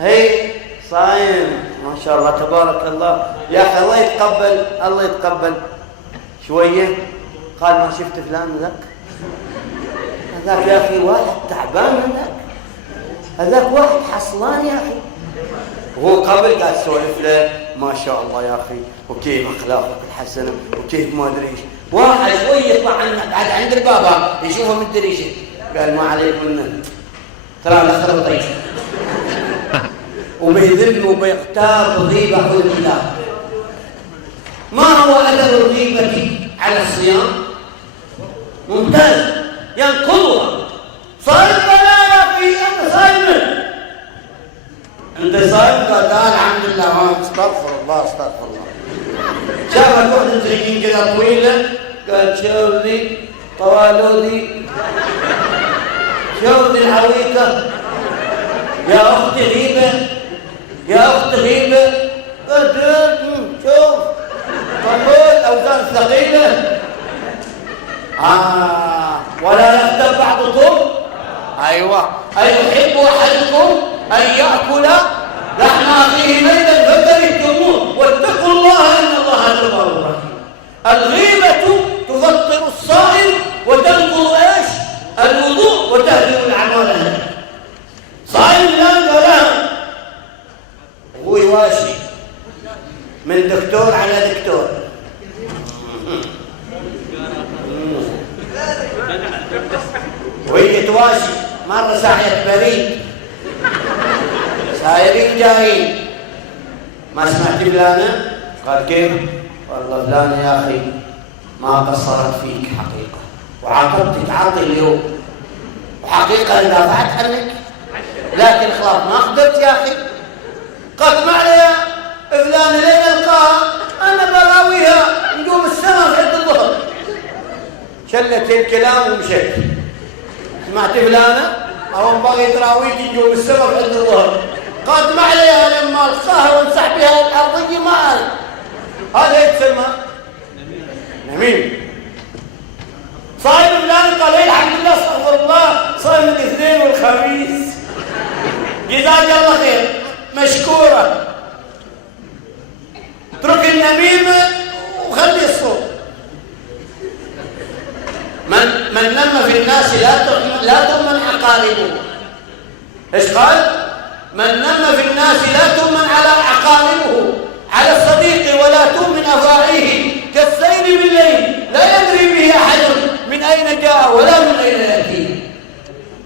هي صايم ما شاء الله تبارك الله يا أخي. الله يتقبل الله يتقبل. شوية قال ما شفت فلان هذاك يا أخي واحد تعبان هذاك، هذاك واحد حصلان يا أخي. وهو قبل قاعد سولف له ما شاء الله يا أخي وكيف أخلاقك الحسنة وكيف ما أدري إيش. واحد شوي يطلع قاعد عند الباب يشوفه من الدريشة قال ما عليك منه ترى الأخر طيب وبيذم وبيغتاب وغيبة أعوذ بالله. ما هو أثر الغيبة على الصيام؟ ممتاز ينقضها. صايم ولا يا أخي أنت صايم؟ أنت صايم؟ قال الحمد لله استغفر الله استغفر الله. شافت واحدة تريكين كذا طويلة قال شوف ذي طوالو ذي شوف ذي العويكة يا أختي غيبة يا أختي غيبة. قلت شوف طلول أوزان ثقيلة. ولا يغتب بعضكم. أيوة أيحب أحدكم أن يأكل لحم أخيه ميتا فكرهتموه واتقوا الله إن الله تواب رحيم. الغيبة تفطر الصائم وتنقض ايش؟ الوضوء وتهدم الأعمال. صائم الآن ولا هو يواشي من دكتور على دكتور. وهي تواشي مرة ساعة بريد سايرين جايين ما سمعت فلانة؟ قال كيف؟ والله فلانة يا أخي ما قصرت فيك حقيقة وعاقبتك عرضي اليوم وحقيقة دافعت عنك لكن خلاص ما قدرت يا أخي. قد معليا فلانة لين القاها أنا براويها نجوم السماء في عند الظهر. شلت الكلام ومشيت. سمعت فلانة أو بغي تراويك نجوم السماء في عند الظهر. قد معليا لما القاها وانسح بها الأرضية ما أعرف هذا يتسمى نميم. صايم فلان قال الحمد لله استغفر الله صايم الاثنين والخميس جزاك الله خير مشكورة. اترك النميمة وخلي الصوت. من نم في الناس لا تؤمن عقاربه. ايش قال؟ من نم في الناس لا تؤمن على عقاربه على الصديق ولا تؤمن أفراعيه كالسيل بالليل لا يدري به أحد من أين جاء ولا من أين يأتي.